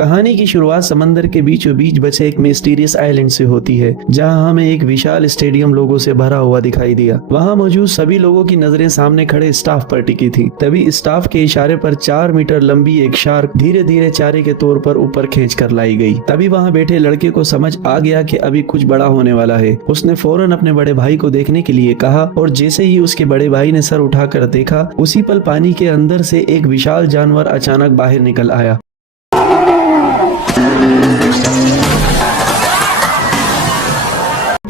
कहानी की शुरुआत समंदर के बीचों बीच बसे एक मिस्टीरियस आइलैंड से होती है, जहां हमें एक विशाल स्टेडियम लोगों से भरा हुआ दिखाई दिया। वहां मौजूद सभी लोगों की नजरें सामने खड़े स्टाफ पर टिकी थी। तभी स्टाफ के इशारे पर 4 मीटर लंबी एक शार्क धीरे धीरे चारे के तौर पर ऊपर खींच कर लाई गई। तभी वहां बैठे लड़के को समझ आ गया कि अभी कुछ बड़ा होने वाला है। उसने फौरन अपने बड़े भाई को देखने के लिए कहा और जैसे ही उसके बड़े भाई ने सर उठाकर देखा, उसी पल पानी के अंदर से एक विशाल जानवर अचानक बाहर निकल आया।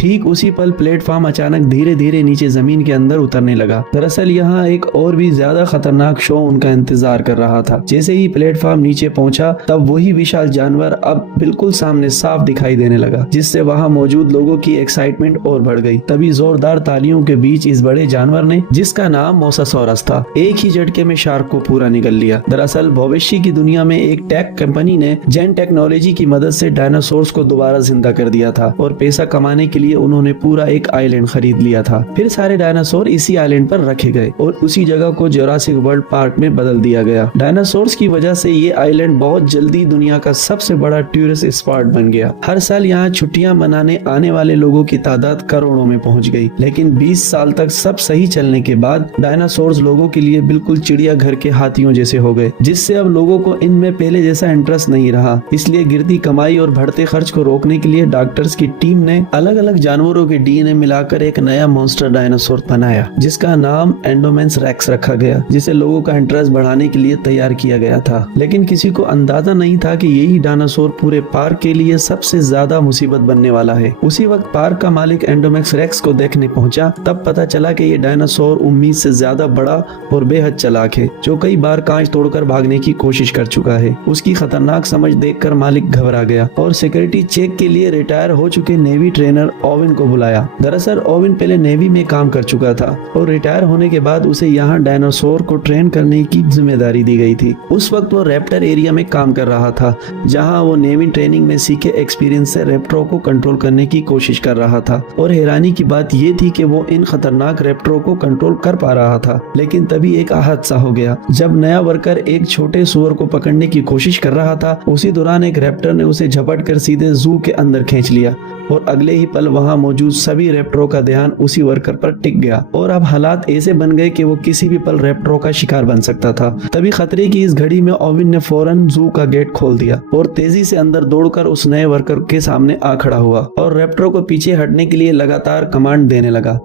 ठीक उसी पल प्लेटफॉर्म अचानक धीरे धीरे नीचे जमीन के अंदर उतरने लगा। दरअसल यहाँ एक और भी ज्यादा खतरनाक शो उनका इंतजार कर रहा था। जैसे ही प्लेटफॉर्म नीचे पहुंचा, तब वही विशाल जानवर अब बिल्कुल सामने साफ दिखाई देने लगा, जिससे वहाँ मौजूद लोगों की एक्साइटमेंट और बढ़ गई। तभी जोरदार तालियों के बीच इस बड़े जानवर ने, जिसका नाम मोसासॉरस था, एक ही झटके में शार्क को पूरा निगल लिया। दरअसल भविष्य की दुनिया में एक टेक कंपनी ने जेन टेक्नोलॉजी की मदद से डायनासोर्स को दोबारा जिंदा कर दिया था और पैसा कमाने के लिए उन्होंने पूरा एक आइलैंड खरीद लिया था। फिर सारे डायनासोर इसी आइलैंड पर रखे गए और उसी जगह को जुरासिक वर्ल्ड पार्क में बदल दिया गया। डायनासोर्स की वजह से ये आइलैंड बहुत जल्दी दुनिया का सबसे बड़ा टूरिस्ट स्पॉट बन गया। हर साल यहाँ छुट्टियां मनाने आने वाले लोगों की तादाद करोड़ों में पहुंच गई। लेकिन 20 साल तक सब सही चलने के बाद डायनासोर्स लोगों के लिए बिल्कुल चिड़ियाघर के हाथियों जैसे हो गए, जिससे अब लोगों को इनमें पहले जैसा इंटरेस्ट नहीं रहा। इसलिए गिरती कमाई और बढ़ते खर्च को रोकने के लिए डॉक्टर्स की टीम ने अलग अलग जानवरों के डीएनए मिलाकर एक नया मॉन्स्टर डायनासोर बनाया, जिसका नाम एंडोमेंस रेक्स रखा गया, जिसे लोगों का इंटरेस्ट बढ़ाने के लिए तैयार किया गया था। लेकिन किसी को अंदाजा नहीं था कि यही डायनासोर पूरे पार्क के लिए सबसे ज्यादा मुसीबत बनने वाला है। उसी वक्त पार्क का मालिक एंडोमेंस रेक्स को देखने पहुंचा, तब पता चला कि ये डायनासोर उम्मीद से ज्यादा बड़ा और बेहद चालाक है, जो कई बार कांच तोड़कर भागने की कोशिश कर चुका है। उसकी खतरनाक समझ देखकर मालिक घबरा गया और सिक्योरिटी चेक के लिए रिटायर हो चुके नेवी ट्रेनर ओवेन को बुलाया। दरअसल ओवेन पहले नेवी में काम कर चुका था और रिटायर होने के बाद उसे यहाँ डायनासोर को ट्रेन करने की जिम्मेदारी दी गई थी। उस वक्त वो रैप्टर एरिया में काम कर रहा था, जहाँ वो नेवी ट्रेनिंग में सीखे एक्सपीरियंस से रैप्टरों को कंट्रोल करने की कोशिश कर रहा था। और हैरानी की बात ये थी कि वो इन खतरनाक रैप्टरों को कंट्रोल कर पा रहा था। लेकिन तभी एक हादसा हो गया। जब नया वर्कर एक छोटे सुअर को पकड़ने की कोशिश कर रहा था, उसी दौरान एक रैप्टर ने उसे झपट कर सीधे जू के अंदर खींच लिया और अगले ही पल वहां मौजूद सभी रैप्टरों का ध्यान उसी वर्कर पर टिक गया और अब हालात ऐसे बन गए कि वो किसी भी पल रैप्टरों का शिकार बन सकता था। तभी खतरे की इस घड़ी में ओवेन ने फौरन जू का गेट खोल दिया और तेजी से अंदर दौड़कर उस नए वर्कर के सामने आ खड़ा हुआ और रैप्टरों को पीछे हटने के लिए लगातार कमांड देने लगा।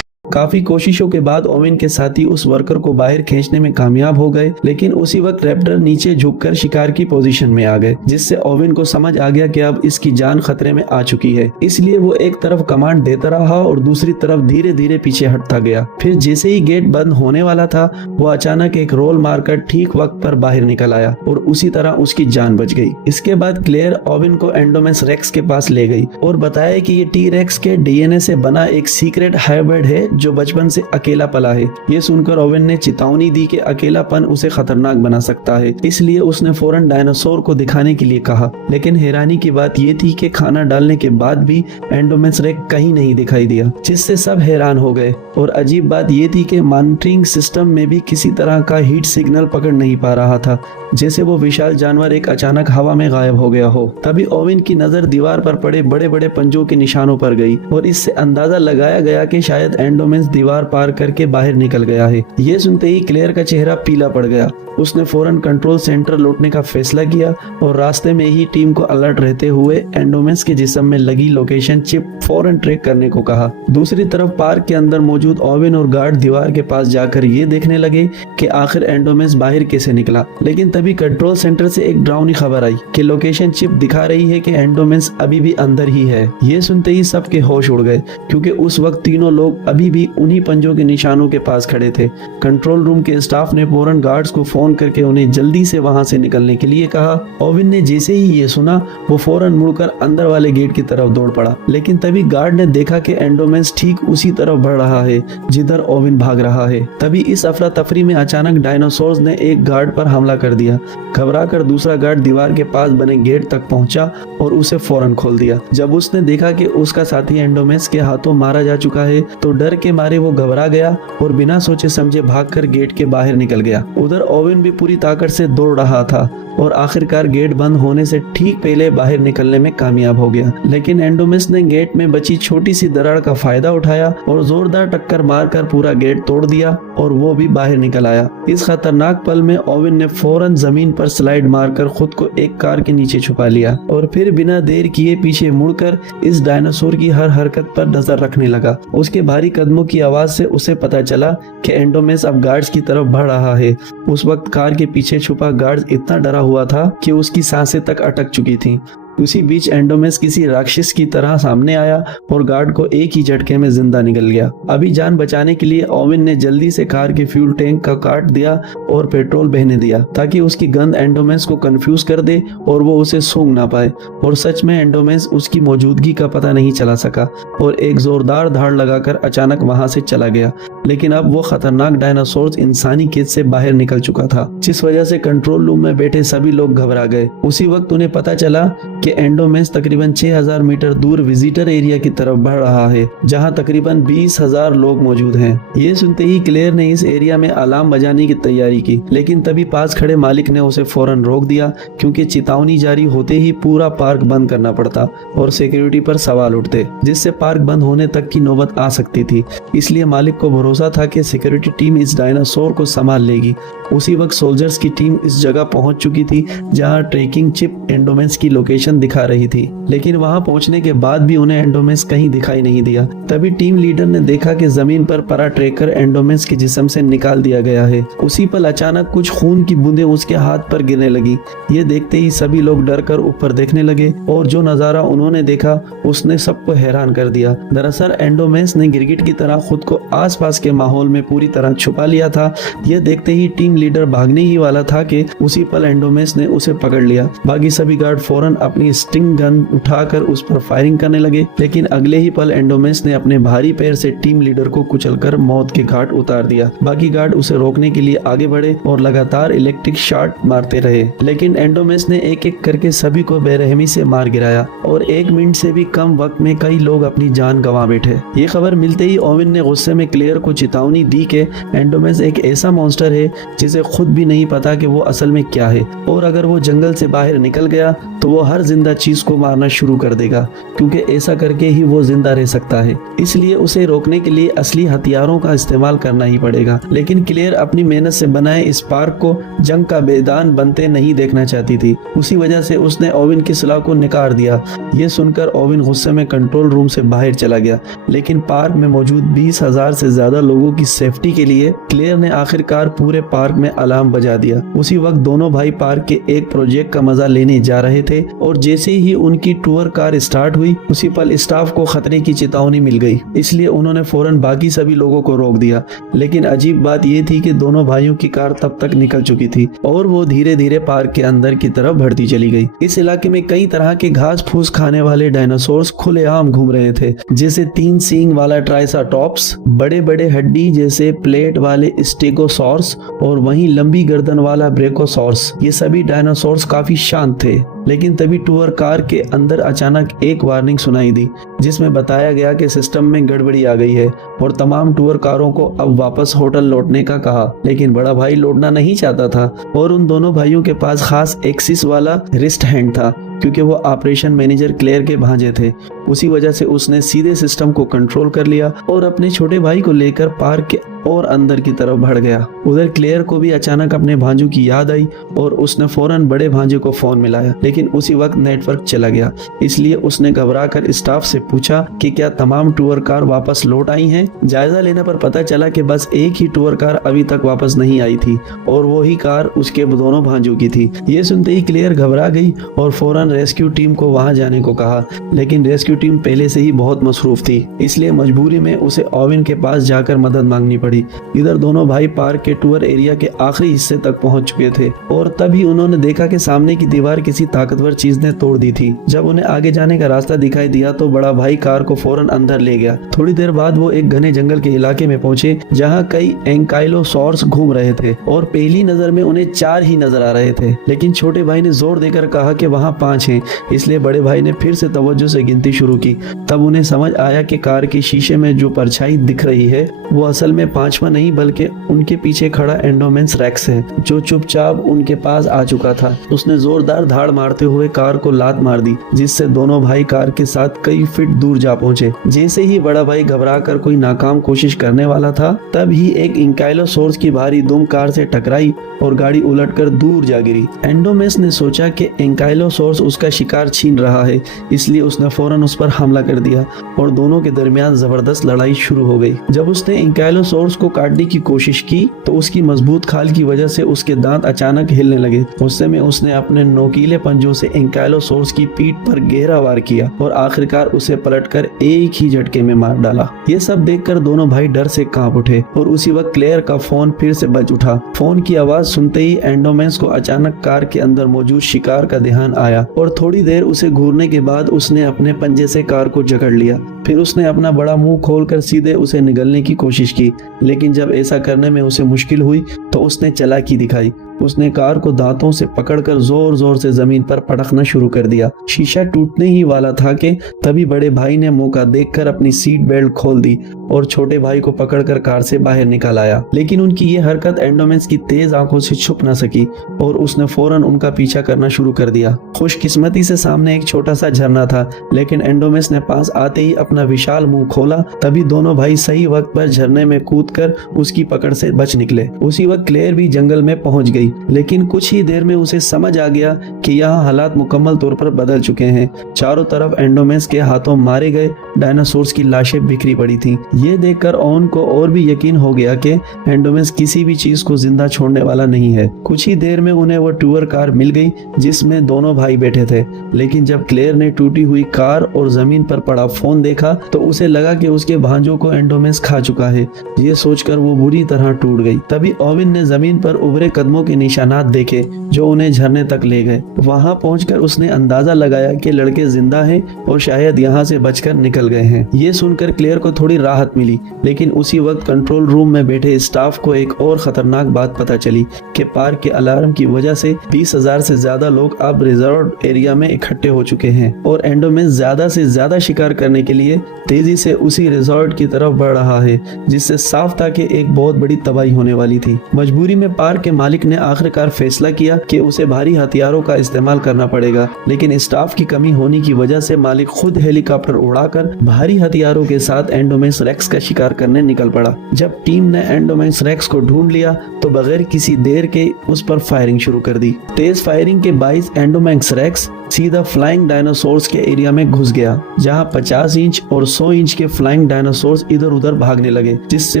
काफी कोशिशों के बाद ओवेन के साथी उस वर्कर को बाहर खींचने में कामयाब हो गए, लेकिन उसी वक्त रैप्टर नीचे झुककर शिकार की पोजीशन में आ गए, जिससे ओवेन को समझ आ गया कि अब इसकी जान खतरे में आ चुकी है। इसलिए वो एक तरफ कमांड देता रहा और दूसरी तरफ धीरे धीरे पीछे हटता गया। फिर जैसे ही गेट बंद होने वाला था, वो अचानक एक रोल मारकर ठीक वक्त पर बाहर निकल आया और उसी तरह उसकी जान बच गई। इसके बाद क्लेयर ओवेन को एंडोमेंस रेक्स के पास ले गई और बताया कि ये टी रेक्स के डीएनए से बना एक सीक्रेट हाइब्रिड है जो बचपन से अकेला पला है। ये सुनकर ओवेन ने चेतावनी दी कि अकेलापन उसे खतरनाक बना सकता है, इसलिए उसने फौरन डायनासोर को दिखाने के लिए कहा। लेकिन हैरानी की बात ये थी कि खाना डालने के बाद भी एंडोमेंस रेक्स कहीं नहीं दिखाई दिया, जिससे सब हैरान हो गए। और अजीब बात ये थी कि मॉनिटरिंग सिस्टम में भी किसी तरह का हीट सिग्नल पकड़ नहीं पा रहा था, जैसे वो विशाल जानवर एक अचानक हवा में गायब हो गया हो। तभी ओवेन की नजर दीवार पर पड़े बड़े बड़े पंजों के निशानों पर गई और इससे अंदाजा लगाया गया कि शायद एंडोमेंस दीवार पार करके बाहर निकल गया है। ये सुनते ही क्लेयर का चेहरा पीला पड़ गया। उसने फौरन कंट्रोल सेंटर लौटने का फैसला किया और रास्ते में ही टीम को अलर्ट रहते हुए एंडोमेंस के जिस्म में लगी लोकेशन चिप फौरन ट्रैक करने को कहा। दूसरी तरफ पार्क के अंदर मौजूद ओवेन और गार्ड दीवार के पास जाकर ये देखने लगे कि आखिर एंडोमेंस बाहर कैसे निकला। लेकिन तभी कंट्रोल सेंटर से एक डरावनी खबर आई कि लोकेशन चिप दिखा रही है कि एंडोमेंस अभी भी अंदर ही है। ये सुनते ही सबके होश उड़ गए, क्योंकि उस वक्त तीनों लोग अभी भी उन्हीं पंजों के निशानों के पास खड़े थे। कंट्रोल रूम के स्टाफ ने फौरन गार्ड्स को फोन करके उन्हें जल्दी से वहां से निकलने के लिए कहा। ओवेन ने जैसे ही ये सुना, वो फौरन मुड़कर अंदर वाले गेट की तरफ दौड़ पड़ा। लेकिन तभी गार्ड ने देखा कि एंडोमेंस ठीक उसी तरफ बढ़ रहा है जिधर ओवेन भाग रहा है। तभी इस अफरा तफरी में अचानक डायनासोर्स ने एक गार्ड पर हमला कर दिया। घबराकर दूसरा गार्ड दीवार के पास बने गेट तक पहुंचा और उसे फौरन खोल दिया। जब उसने देखा कि उसका साथी एंडोमेंस के हाथों मारा जा चुका है, तो डर के मारे वो घबरा गया और बिना सोचे समझे भागकर गेट के बाहर निकल गया। उधर ओवेन भी पूरी ताकत से दौड़ रहा था और आखिरकार गेट बंद होने से ठीक पहले बाहर निकलने में कामयाब हो गया। लेकिन एंडोमिस ने गेट में बची छोटी सी दरार का फायदा उठाया और जोरदार टक्कर मारकर पूरा गेट तोड़ दिया और वो भी बाहर निकल आया। इस खतरनाक पल में ओवेन ने फौरन जमीन पर स्लाइड मारकर खुद को एक कार के नीचे छुपा लिया और फिर बिना देर किए पीछे मुड़कर इस डायनासोर की हर हरकत पर नजर रखने लगा। उसके भारी कदमों की आवाज से उसे पता चला कि एंडोमिस अब गार्ड्स की तरफ बढ़ रहा है। उस वक्त कार के पीछे छुपा गार्ड इतना डरा हुआ था कि उसकी सांसें तक अटक चुकी थीं। उसी बीच एंडोमिस किसी राक्षस की तरह सामने आया और गार्ड को एक ही झटके में जिंदा निकल गया। अभी जान बचाने के लिए ओवेन ने जल्दी से कार के फ्यूल टैंक का काट दिया और पेट्रोल बहने दिया ताकि उसकी गंध एंडोमिस को कंफ्यूज कर दे और वो उसे सूंघ ना पाए। और सच में एंडोमिस उसकी मौजूदगी का पता नहीं चला सका और एक जोरदार धाड़ लगाकर अचानक वहां से चला गया। लेकिन अब वो खतरनाक डायनासोर इंसानी कैद से बाहर निकल चुका था, जिस वजह से कंट्रोल रूम में बैठे सभी लोग घबरा गए। उसी वक्त उन्हें पता चला कि एंडोमिस तकरीबन 6000 मीटर दूर विजिटर एरिया की तरफ बढ़ रहा है, जहां तकरीबन 20,000 लोग मौजूद हैं। ये सुनते ही क्लेयर ने इस एरिया में अलार्म बजाने की तैयारी की, लेकिन तभी पास खड़े मालिक ने उसे फौरन रोक दिया क्योंकि चेतावनी जारी होते ही पूरा पार्क बंद करना पड़ता और सिक्योरिटी पर सवाल उठते, जिससे पार्क बंद होने तक की नौबत आ सकती थी। इसलिए मालिक को भरोसा था कि सिक्योरिटी टीम इस डायनासोर को संभाल लेगी। उसी वक्त सोल्जर्स की टीम इस जगह पहुंच चुकी थी जहां ट्रैकिंग चिप एंडोमिस की लोकेशन दिखा रही थी, लेकिन वहां पहुंचने के बाद भी उन्हें एंडोमिस कहीं दिखाई नहीं दिया। तभी टीम लीडर ने देखा कि जमीन पर पड़ा ट्रैकर एंडोमिस के जिस्म से निकाल दिया गया है। उसी पल अचानक कुछ खून की बूंदें उसके हाथ पर गिरने लगी। ये देखते ही सभी लोग डर कर ऊपर देखने लगे और जो नजारा उन्होंने देखा उसने सबको हैरान कर दिया। दरअसल एंडोमिस ने गिरगिट की तरह खुद को आसपास के माहौल में पूरी तरह छुपा लिया था। यह देखते ही टीम लीडर भागने ही वाला था कि उसी पल एंडोमिस ने उसे पकड़ लिया। बाकी सभी गार्ड फौरन अपनी स्टिंग गन उठाकर उस पर फायरिंग करने लगे, लेकिन अगले ही पल एंडोमिस ने अपने भारी पैर से टीम लीडर को कुचलकर मौत के घाट उतार दिया। बाकी गार्ड उसे रोकने के लिए आगे बढ़े और लगातार इलेक्ट्रिक शॉट मारते रहे, लेकिन एंडोमिस ने एक एक करके सभी को बेरहमी से मार गिराया और 1 मिनट से भी कम वक्त में कई लोग अपनी जान गंवा बैठे। ये खबर मिलते ही ओवेन ने गुस्से में क्लेयर को चेतावनी दी कि एंडोमिस एक ऐसा मॉन्स्टर है जिसे खुद भी नहीं पता कि वो असल में क्या है, और अगर वो जंगल से बाहर निकल गया तो वो हर जिंदा चीज को मारना शुरू कर देगा, क्योंकि ऐसा करके ही वो जिंदा रह सकता है। इसलिए उसे रोकने के लिए असली हथियारों का इस्तेमाल करना ही पड़ेगा। लेकिन क्लेयर अपनी मेहनत से बनाए इस पार्क को जंग का मैदान बनते नहीं देखना चाहती थी। उसी वजह से उसने ओवेन की सलाह को नकार दिया। ये सुनकर ओवेन गुस्से में कंट्रोल रूम से बाहर चला गया, लेकिन पार्क में मौजूद 20,000 से ज्यादा लोगों की सेफ्टी के लिए क्लेयर ने आखिरकार पूरे पार्क में अलार्म बजा दिया। उसी वक्त दोनों भाई पार्क के एक प्रोजेक्ट का मजा लेने जा रहे थे और जैसे ही उनकी टूर कार स्टार्ट हुई उसी पल स्टाफ को खतरे की चेतावनी मिल गई। इसलिए उन्होंने फौरन बाकी सभी लोगों को रोक दिया। लेकिन अजीब बात यह थी कि दोनों भाइयों की कार तब तक निकल चुकी थी और वो धीरे धीरे पार्क के अंदर की तरफ बढ़ती चली गई। इस इलाके में कई तरह के घास फूस खाने वाले डायनासोर्स खुलेआम घूम रहे थे, जैसे 3 सींग वाला ट्राइसराटॉप्स, बड़े बड़े हड्डी जैसे प्लेट वाले स्टेगोसॉर्स और वहीं लंबी गर्दन वाला ब्रेकोसॉर्स। ये सभी डायनासोर्स काफी शांत थे। लेकिन तभी टूर कार के अंदर अचानक एक वार्निंग सुनाई दी, जिसमें बताया गया कि सिस्टम में गड़बड़ी आ गई है और तमाम टूर कारों को अब वापस होटल लौटने का कहा। लेकिन बड़ा भाई लौटना नहीं चाहता था और उन दोनों भाइयों के पास खास एक्सिस वाला रिस्ट हैंड था, क्योंकि वो ऑपरेशन मैनेजर क्लेयर के भांजे थे। उसी वजह से उसने सीधे सिस्टम को कंट्रोल कर लिया और अपने छोटे भाई को लेकर पार्क के और अंदर की तरफ बढ़ गया। उधर क्लेयर को भी अचानक अपने भांजों की याद आई और उसने फौरन बड़े भांजे को फोन मिलाया, लेकिन उसी वक्त नेटवर्क चला गया। इसलिए उसने घबराकर स्टाफ से पूछा कि क्या तमाम टूर कार वापस लौट आई हैं। जायजा लेने पर पता चला कि बस एक ही टूर कार अभी तक वापस नहीं आई थी और वो ही कार उसके दोनों भांजों की थी। ये सुनते ही क्लेयर घबरा गई और फौरन रेस्क्यू टीम को वहां जाने को कहा, लेकिन रेस्क्यू टीम पहले से ही बहुत मसरूफ थी, इसलिए मजबूरी में उसे ओवेन के पास जाकर मदद मांगनी पड़ी। इधर दोनों भाई पार्क के टूर एरिया के आखिरी हिस्से तक पहुंच चुके थे और तभी उन्होंने देखा कि सामने की दीवार किसी ताकतवर चीज ने तोड़ दी थी। जब उन्हें आगे जाने का रास्ता दिखाई दिया तो बड़ा भाई कार को फौरन अंदर ले गया। थोड़ी देर बाद वो एक घने जंगल के इलाके में पहुंचे जहां कई एंकाइलोसॉर्स घूम रहे थे और पहली नजर में उन्हें 4 ही नजर आ रहे थे, लेकिन छोटे भाई ने जोर देकर कहा कि वहां 5 5 हैं, इसलिए बड़े भाई ने फिर से तवज्जो से गिनती शुरू की। तब उन्हें समझ आया कि कार के शीशे में जो परछाई दिख रही है वो असल में 5वां नहीं बल्कि उनके पीछे खड़ा एंडोमेंस रेक्स है, जो चुपचाप उनके पास आ चुका था। उसने जोरदार धाड़ मारते हुए कार को लात मार दी, जिससे दोनों भाई कार के साथ कई फीट दूर जा पहुंचे। जैसे ही बड़ा भाई घबरा कर कोई नाकाम कोशिश करने वाला था, तब ही एक इंकाइलोसोर्स की भारी दुम कार से टकराई और गाड़ी उलटकर दूर जा गिरी। एंडोमेंस ने सोचा कि इंकाइलोसोर्स उसका शिकार छीन रहा है, इसलिए उसने फौरन उस पर हमला कर दिया और दोनों के दरमियान जबरदस्त लड़ाई शुरू हो गई। जब उसने इंकाइलोसोर्स को काटने की कोशिश की तो उसकी मजबूत खाल की वजह से उसके दांत अचानक हिलने लगे। गुस्से में उसने अपने नोकीले पंजों से इंकाइलोसोर्स की पीठ पर गहरा वार किया और आखिरकार उसे पलटकर एक ही झटके में मार डाला। ये सब देखकर दोनों भाई डर से कांप उठे और उसी वक्त क्लेयर का फोन फिर से बज उठा। फोन की आवाज सुनते ही एंडोमेंस को अचानक कार के अंदर मौजूद शिकार का ध्यान आया और थोड़ी देर उसे घूरने के बाद उसने अपने पंजे से कार को जकड़ लिया। फिर उसने अपना बड़ा मुंह खोलकर सीधे उसे निगलने की कोशिश की, लेकिन जब ऐसा करने में उसे मुश्किल हुई तो उसने चालाकी दिखाई। उसने कार को दांतों से पकड़कर जोर जोर से जमीन पर पटकना शुरू कर दिया। शीशा टूटने ही वाला था कि तभी बड़े भाई ने मौका देखकर अपनी सीट बेल्ट खोल दी और छोटे भाई को पकड़कर कार से बाहर निकाल आया। लेकिन उनकी ये हरकत एंडोमेंस की तेज आंखों से छुप न सकी और उसने फौरन उनका पीछा करना शुरू कर दिया। खुशकिस्मती से सामने एक छोटा सा झरना था, लेकिन एंडोमेंस ने पास आते ही अपना विशाल मुंह खोला। तभी दोनों भाई सही वक्त पर झरने में कूदकर उसकी पकड़ से बच निकले। उसी वक्त क्लेयर भी जंगल में पहुंच गई, लेकिन कुछ ही देर में उसे समझ आ गया कि यहाँ हालात मुकम्मल तौर पर बदल चुके हैं। चारों तरफ एंडोमेंस के हाथों मारे गए डायनासोर्स की लाशें बिखरी पड़ी थीं। ये देखकर ओवन को और भी यकीन हो गया कि एंडोमेंस किसी भी चीज को जिंदा छोड़ने वाला नहीं है। कुछ ही देर में उन्हें वो टूर कार मिल गई जिसमें दोनों भाई बैठे थे, लेकिन जब क्लेयर ने टूटी हुई कार और जमीन पर पड़ा फोन देखा तो उसे लगा कि उसके भांजों को एंडोमेंस खा चुका है। ये सोचकर वो बुरी तरह टूट गई। तभी ओवन ने जमीन पर उभरे कदमों के निशानात देखे जो उन्हें झरने तक ले गए। वहां पहुंचकर उसने अंदाजा लगाया कि लड़के जिंदा हैं और शायद यहाँ से बचकर निकल गए हैं। ये सुनकर क्लेयर को थोड़ी राहत मिली, लेकिन उसी वक्त कंट्रोल रूम में बैठे स्टाफ को एक और खतरनाक बात पता चली कि पार्क के अलार्म की वजह से 20,000 से ज्यादा लोग अब रिजर्व एरिया में इकट्ठे हो चुके हैं और एंडोमेंस ज्यादा से ज्यादा शिकार करने के लिए तेजी से उसी रिजॉर्ट की तरफ बढ़ रहा है, जिससे साफ था कि एक बहुत बड़ी तबाही होने वाली थी। मजबूरी में पार्क के मालिक ने आखिरकार फैसला किया कि उसे भारी हथियारों का इस्तेमाल करना पड़ेगा, लेकिन स्टाफ की कमी होने की वजह से मालिक खुद हेलीकॉप्टर उड़ाकर भारी हथियारों के साथ एंडोमेंस रेक्स का शिकार करने निकल पड़ा। जब टीम ने एंडोमेंस रेक्स को ढूंढ लिया तो बगैर किसी देर के उस पर फायरिंग शुरू कर दी। तेज फायरिंग के बाइस एंडोमेंस रेक्स सीधा फ्लाइंग डायनासोर्स के एरिया में घुस गया, जहां 50 इंच और 100 इंच के फ्लाइंग डायनासोर्स इधर उधर भागने लगे, जिससे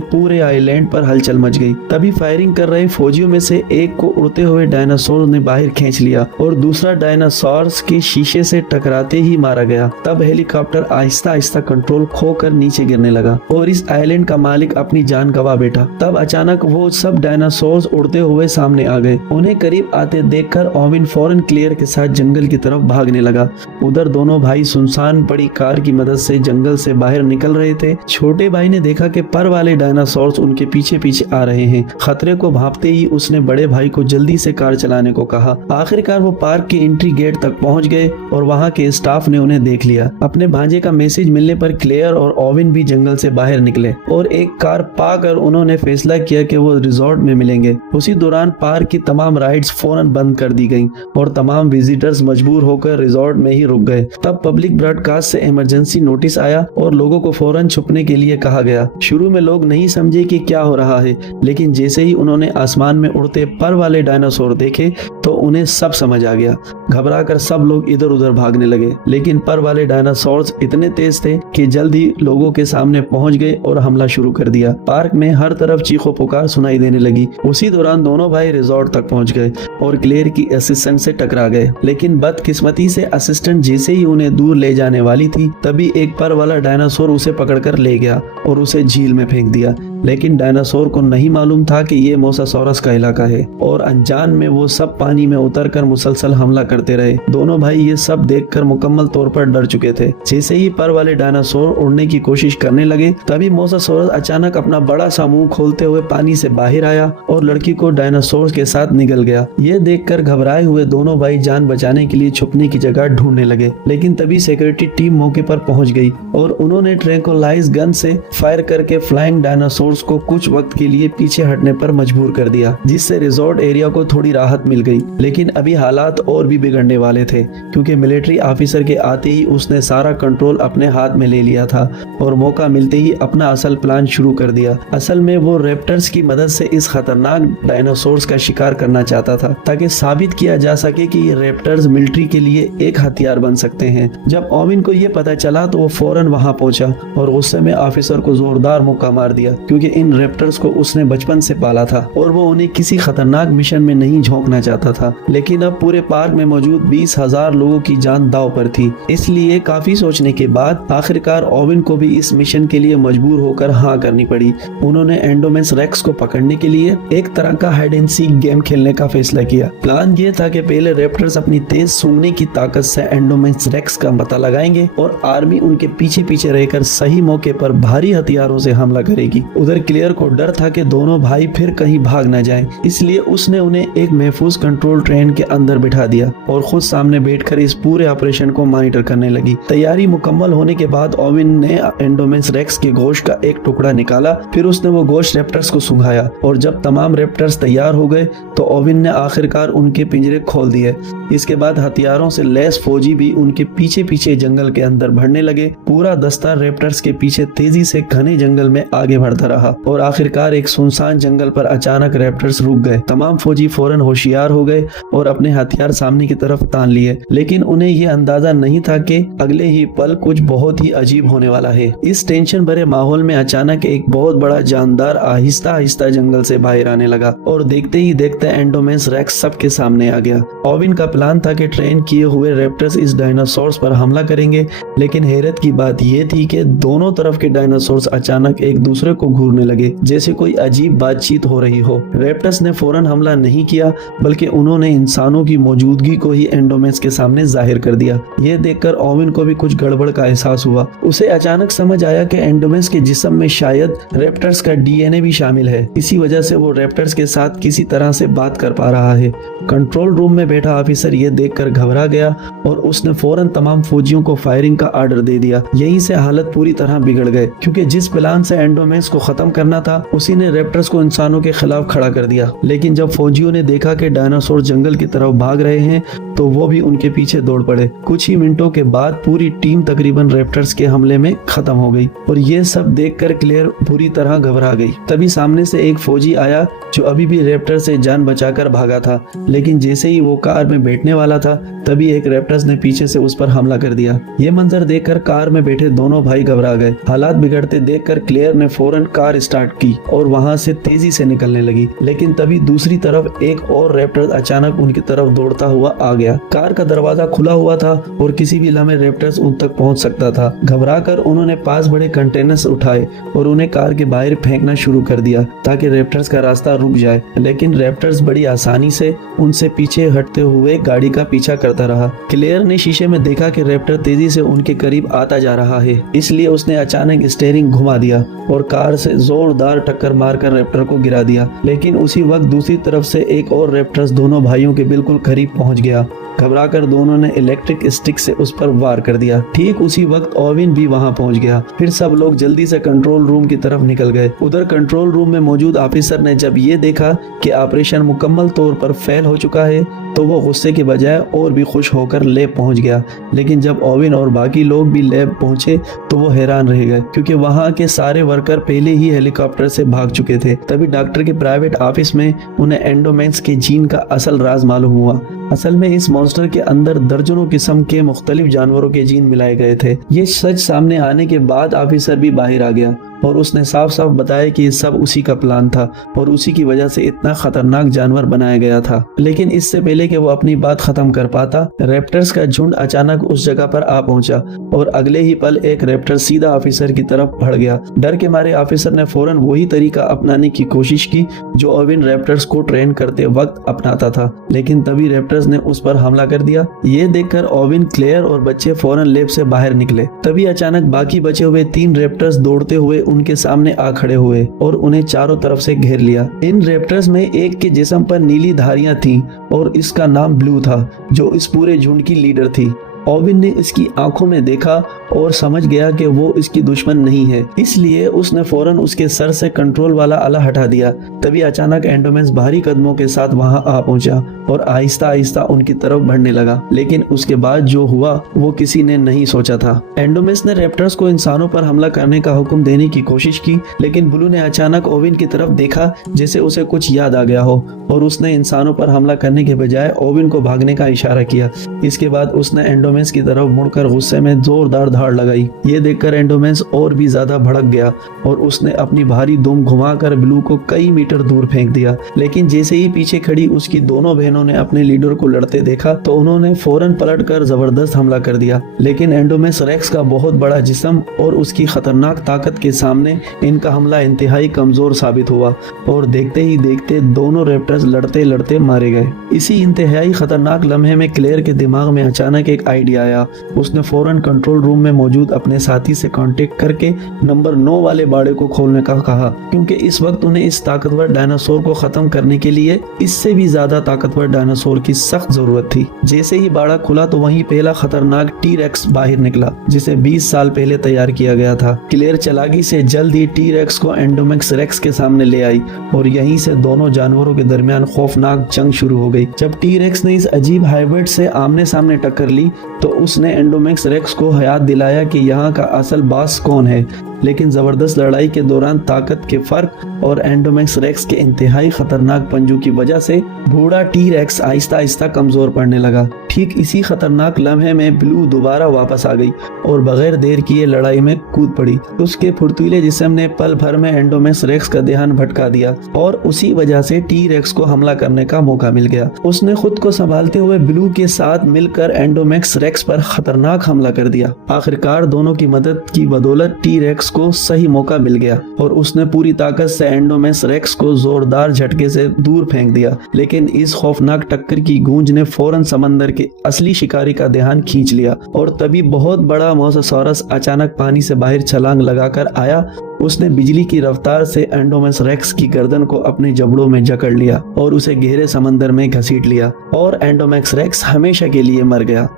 पूरे आइलैंड पर हलचल मच गई। तभी फायरिंग कर रहे फौजियों में से एक को उड़ते हुए डायनासोर ने बाहर खींच लिया और दूसरा डायनासोर्स के शीशे से टकराते ही मारा गया। तब हेलीकॉप्टर आहिस्ता आहिस्ता कंट्रोल खोकर नीचे गिरने लगा और इस आइलैंड का मालिक अपनी जान गंवा बैठा। तब अचानक वो सब डायनासोर्स उड़ते हुए सामने आ गए। उन्हें करीब आते देखकर ओवन फौरन क्लियर के साथ जंगल की तरफ भागने लगा। उधर दोनों भाई सुनसान पड़ी कार की मदद से जंगल से बाहर निकल रहे थे। छोटे भाई ने देखा कि पर वाले डायनासोर्स उनके पीछे पीछे आ रहे हैं। खतरे को भांपते ही उसने बड़े भाई को जल्दी से कार चलाने को कहा। आखिरकार वो पार्क के एंट्री गेट तक पहुंच गए और वहां के स्टाफ ने उन्हें देख लिया। अपने भांजे का मैसेज मिलने पर क्लेयर और ओवन भी जंगल से बाहर निकले और एक कार पाकर उन्होंने फैसला किया कि वो रिजॉर्ट में मिलेंगे। उसी दौरान पार्क की तमाम राइड्स फौरन बंद कर दी गईं और तमाम विजिटर्स मजबूर होकर रिजॉर्ट में ही रुक गए। तब पब्लिक ब्रॉडकास्ट से इमरजेंसी नोटिस आया और लोगों को फौरन छुपने के लिए कहा गया। शुरू में लोग नहीं समझे कि क्या हो रहा है, लेकिन जैसे ही उन्होंने आसमान में उड़ते पर वाले डायनासोर देखे तो उन्हें सब समझ आ गया। घबराकर सब लोग इधर उधर भागने लगे, लेकिन पर वाले डायनासोर्स इतने तेज थे कि जल्द ही लोगों के सामने पहुंच गए और हमला शुरू कर दिया। पार्क में हर तरफ चीखों पुकार सुनाई देने लगी। उसी दौरान दोनों भाई रिजॉर्ट तक पहुंच गए और क्लेयर की असिस्टेंट से टकरा गए, लेकिन बदकिस्मती से असिस्टेंट जैसे ही उन्हें दूर ले जाने वाली थी तभी एक पर वाला डायनासोर उसे पकड़कर ले गया और उसे झील में फेंक दिया। लेकिन डायनासोर को नहीं मालूम था कि ये मोसासॉरस का इलाका है और अनजान में वो सब पानी में उतरकर मुसलसल हमला करते रहे। दोनों भाई ये सब देखकर मुकम्मल तौर पर डर चुके थे। जैसे ही पर वाले डायनासोर उड़ने की कोशिश करने लगे तभी मोसासॉरस अचानक अपना बड़ा सा मुंह खोलते हुए पानी से बाहर आया और लड़की को डायनासोर के साथ निगल गया। ये देखकर घबराए हुए दोनों भाई जान बचाने के लिए छुपने की जगह ढूंढने लगे, लेकिन तभी सिक्योरिटी टीम मौके पर पहुंच गई और उन्होंने ट्रैंकुलाइज गन से फायर करके फ्लाइंग डायनासोर्स को कुछ वक्त के लिए पीछे हटने पर मजबूर कर दिया, जिससे रिजॉर्ट एरिया को थोड़ी राहत मिल गई। लेकिन अभी हालात और भी बिगड़ने वाले थे क्योंकि मिलिट्री ऑफिसर के आते ही उसने सारा कंट्रोल अपने हाथ में ले लिया था और मौका मिलते ही अपना असल प्लान शुरू कर दिया। असल में वो रैप्टर्स की मदद से इस खतरनाक डायनासोर्स का शिकार करना चाहता था ताकि साबित किया जा सके कि ये रैप्टर्स मिलिट्री के लिए एक हथियार बन सकते हैं। जब ओविन को ये पता चला तो वो फौरन वहां पहुंचा और गुस्से में ऑफिसर को जोरदार मुक्का मार दिया क्योंकि इन रैप्टर्स को उसने बचपन से पाला था और वो उन्हें किसी खतरनाक मिशन में नहीं झोंकना चाहता था। लेकिन अब पूरे पार्क में मौजूद 20,000 लोगों की जान दांव पर थी, इसलिए काफी सोचने के बाद आखिरकार ओविन को भी इस मिशन के लिए मजबूर होकर हाँ करनी पड़ी। उन्होंने एंडोमेंस रेक्स को पकड़ने के लिए एक तरह का हाइड एंड सीक गेम खेलने का फैसला किया। प्लान ये था कि पहले रैप्टर्स अपनी तेज सूंघने की ताकत से एंडोमेंस रेक्स का पता लगाएंगे और आर्मी उनके पीछे पीछे रहकर सही मौके पर भारी हथियारों से हमला करेगी। उधर क्लियर को डर था कि दोनों भाई फिर कहीं भाग न जाएं, इसलिए उसने उन्हें एक महफूज कंट्रोल ट्रेन के अंदर बिठा दिया और खुद सामने बैठकर इस पूरे ऑपरेशन को मॉनिटर करने लगी। तैयारी मुकम्मल होने के बाद ओविन ने एंडोमेंस रेक्स के गोश्त का एक टुकड़ा निकाला, फिर उसने वो गोश्त रैप्टर्स को सुंघाया और जब तमाम रैप्टर्स तैयार हो गए तो ओविन ने आखिरकार उनके पिंजरे खोल दिए। इसके बाद हथियारों से लैस फौजी भी उनके पीछे पीछे जंगल के अंदर बढ़ने लगे। पूरा दस्ता रैप्टर्स के पीछे तेजी से घने जंगल में आगे बढ़ता रहा और आखिरकार एक सुनसान जंगल पर अचानक रैप्टर्स रुक गए। तमाम फौजी फौरन होशियार हो गए और अपने हथियार सामने की तरफ तान लिए, लेकिन उन्हें ये अंदाजा नहीं था कि अगले ही पल कुछ बहुत ही अजीब होने वाला है। इस टेंशन भरे माहौल में अचानक एक बहुत बड़ा जानदार आहिस्ता आहिस्ता जंगल से बाहर आने लगा और देखते ही देखते एंडोमेंस रेक्स सबके सामने आ गया। ओविन का प्लान था कि ट्रेन किए हुए रैप्टर्स इस डायनासोर्स पर हमला करेंगे, लेकिन हैरत की बात यह थी कि दोनों तरफ के डायनासोर्स अचानक एक दूसरे को घूरने लगे जैसे कोई अजीब बातचीत हो रही हो। रैप्टर्स ने फौरन हमला नहीं किया बल्कि उन्होंने इंसानों की मौजूदगी को ही एंडोमेंस के सामने जाहिर कर दिया। यह देखकर ओविन को भी कुछ गड़बड़ का एहसास हुआ। उसे अचानक समझ आया कि एंडोमेंस के जिस्म में शायद रैप्टर्स का डीएनए भी शामिल है, इसी वजह से वो रैप्टर्स के साथ किसी तरह से बात कर पा रहा है। कंट्रोल रूम में बैठा ऑफिसर ये देखकर घबरा गया और उसने फौरन तमाम फौजियों को फायरिंग का ऑर्डर दे दिया। यहीं से हालत पूरी तरह बिगड़ गए क्योंकि जिस प्लान से एंडोमेंस को खत्म करना था उसी ने रैप्टर्स को इंसानों के खिलाफ खड़ा कर दिया। लेकिन जब फौजियों ने देखा कि डायनासोर जंगल की तरफ भाग रहे हैं तो वो भी उनके पीछे दौड़ पड़े। कुछ ही मिनटों के बाद पूरी टीम तकरीबन रैप्टर्स के हमले में खत्म हो गई और ये सब देखकर क्लेयर पूरी तरह घबरा गई। तभी सामने से एक फौजी आया जो अभी भी रैप्टर से जान बचाकर भागा था, लेकिन जैसे ही वो कार में बैठने वाला था तभी एक रैप्टर्स ने पीछे से उस पर हमला कर दिया। ये मंजर देखकर कार में बैठे दोनों भाई घबरा गए। हालात बिगड़ते देखकर क्लेयर ने फौरन कार स्टार्ट की और वहां से तेजी से निकलने लगी, लेकिन तभी दूसरी तरफ एक और रैप्टर अचानक उनकी तरफ दौड़ता हुआ आ गया। कार का दरवाजा खुला हुआ था और किसी भी लम्हे रैप्टर्स उन तक पहुंच सकता था। घबराकर उन्होंने पास बड़े कंटेनर्स उठाए और उन्हें कार के बाहर फेंकना शुरू कर दिया ताकि रैप्टर्स का रास्ता रुक जाए, लेकिन रैप्टर्स बड़ी आसानी से उनसे पीछे हटते हुए गाड़ी का पीछा करता रहा। क्लेयर ने शीशे में देखा कि रैप्टर तेजी से उनके करीब आता जा रहा है, इसलिए उसने अचानक स्टीयरिंग घुमा दिया और कार से जोरदार टक्कर मारकर रैप्टर को गिरा दिया। लेकिन उसी वक्त दूसरी तरफ से एक और रैप्टर्स दोनों भाइयों के बिल्कुल करीब पहुंच गया। घबराकर दोनों ने इलेक्ट्रिक स्टिक से उस पर वार कर दिया। ठीक उसी वक्त ओविन भी वहां पहुंच गया। फिर सब लोग जल्दी से कंट्रोल रूम की तरफ निकल गए। उधर कंट्रोल रूम में मौजूद ऑफिसर ने जब ये देखा कि ऑपरेशन मुकम्मल तौर पर फेल हो चुका है तो वो गुस्से के बजाय और भी खुश होकर लैब पहुंच गया। लेकिन जब ओविन और बाकी लोग भी लैब पहुंचे तो वो हैरान रह गए क्योंकि वहां के सारे वर्कर पहले ही हेलीकॉप्टर से भाग चुके थे। तभी डॉक्टर के प्राइवेट ऑफिस में उन्हें एंडोमेंस के जीन का असल राज मालूम हुआ। असल में इस मॉन्स्टर के अंदर दर्जनों किस्म के मुख्तलिफ जानवरों के जीन मिलाए गए थे। ये सच सामने आने के बाद ऑफिसर भी बाहर आ गया और उसने साफ साफ बताया कि ये सब उसी का प्लान था और उसी की वजह से इतना खतरनाक जानवर बनाया गया था। लेकिन इससे पहले कि वो अपनी बात खत्म कर पाता, रैप्टर्स का झुंड अचानक उस जगह पर आ पहुंचा और अगले ही पल एक रैप्टर सीधा ऑफिसर की तरफ बढ़ गया। डर के मारे ऑफिसर ने फौरन वही तरीका अपनाने की कोशिश की जो ओविन रैप्टर्स को ट्रेन करते वक्त अपनाता था, लेकिन तभी रैप्टर्स ने उस पर हमला कर दिया। ये देखकर ओविन, क्लेयर और बच्चे फौरन लैब से बाहर निकले। तभी अचानक बाकी बचे हुए 3 रैप्टर्स दौड़ते हुए उनके सामने आ खड़े हुए और उन्हें चारों तरफ से घेर लिया। इन रैप्टर्स में एक के जिस्म पर नीली धारियां थीं और इसका नाम ब्लू था, जो इस पूरे झुंड की लीडर थी। ओविन ने इसकी आंखों में देखा और समझ गया कि वो इसकी दुश्मन नहीं है, इसलिए उसने फौरन उसके सर से कंट्रोल वाला आला हटा दिया। तभी अचानक एंडोमेंस भारी कदमों के साथ वहां आ पहुंचा और आहिस्ता आहिस्ता उनकी तरफ बढ़ने लगा। लेकिन उसके बाद जो हुआ वो किसी ने नहीं सोचा था। एंडोमेंस ने रैप्टर्स को इंसानों पर हमला करने का हुक्म देने की कोशिश की, लेकिन ब्लू ने अचानक ओविन की तरफ देखा जैसे उसे कुछ याद आ गया हो और उसने इंसानों पर हमला करने के बजाय ओविन को भागने का इशारा किया। इसके बाद उसने एंडोमेंस की तरफ मुड़कर गुस्से में जोरदार धाड़ लगाई। ये देखकर एंडोमेंस और भी ज्यादा भड़क गया और उसने अपनी भारी दुम घुमाकर ब्लू को कई मीटर दूर फेंक दिया। लेकिन जैसे ही पीछे खड़ी उसकी दोनों बहनों ने अपने लीडर को लड़ते देखा तो उन्होंने फौरन पलटकर जबरदस्त हमला कर दिया। लेकिन एंडोमेंस रेक्स का बहुत बड़ा जिस्म और उसकी खतरनाक ताकत के सामने इनका हमला इंतहाई कमजोर साबित हुआ और देखते ही देखते दोनों रैप्टर्स लड़ते लड़ते मारे गए। इसी इंतहाई खतरनाक लम्हे में क्लेयर के दिमाग में अचानक एक आइडिया आया। उसने फौरन कंट्रोल रूम में मौजूद अपने साथी से कांटेक्ट करके नंबर 9 वाले बाड़े को खोलने का कहा, क्योंकि इस वक्त उन्हें इस ताकतवर डायनासोर को खत्म करने के लिए इससे भी ज्यादा ताकतवर डायनासोर की सख्त जरूरत थी। जैसे ही बाड़ा खुला तो वहीं पहला खतरनाक टी-रेक्स बाहर निकला, जिसे 20 साल पहले तैयार किया गया था। क्लेयर चालाकी से जल्द ही टी-रेक्स को एंडोमेक्स रेक्स के सामने ले आई और यहीं से दोनों जानवरों के दरमियान खौफनाक जंग शुरू हो गई। जब टी-रेक्स ने इस अजीब हाइब्रिड से आमने सामने टक्कर ली तो उसने एंडोमेक्स रेक्स को याद दिलाया कि यहाँ का असल बॉस कौन है। लेकिन जबरदस्त लड़ाई के दौरान ताकत के फर्क और एंडोमेक्स रेक्स के इंतहाई खतरनाक पंजों की वजह से बूढ़ा टी रेक्स आहिस्ता आहिस्ता कमजोर पड़ने लगा। ठीक इसी खतरनाक लम्हे में ब्लू दोबारा वापस आ गई और बगैर देर किए लड़ाई में कूद पड़ी। उसके फुर्तीले जिस्म ने पल भर में एंडोमेक्स रेक्स का ध्यान भटका दिया और उसी वजह से टी रेक्स को हमला करने का मौका मिल गया। उसने खुद को संभालते हुए ब्लू के साथ मिलकर एंडोमेक्स रेक्स पर खतरनाक हमला कर दिया। आखिरकार दोनों की मदद की बदौलत टी रेक्स को सही मौका मिल गया और उसने पूरी ताकत से एंडोमेक्स रेक्स को जोरदार झटके से दूर फेंक दिया। लेकिन इस खौफनाक टक्कर की गूंज ने फौरन समंदर के असली शिकारी का ध्यान खींच लिया और तभी बहुत बड़ा मोसासॉरस अचानक पानी से बाहर छलांग लगाकर आया। उसने बिजली की रफ्तार से एंडोमेक्स रेक्स की गर्दन को अपने जबड़ों में जकड़ लिया और उसे गहरे समंदर में घसीट लिया और एंडोमेक्स रेक्स हमेशा के लिए मर गया।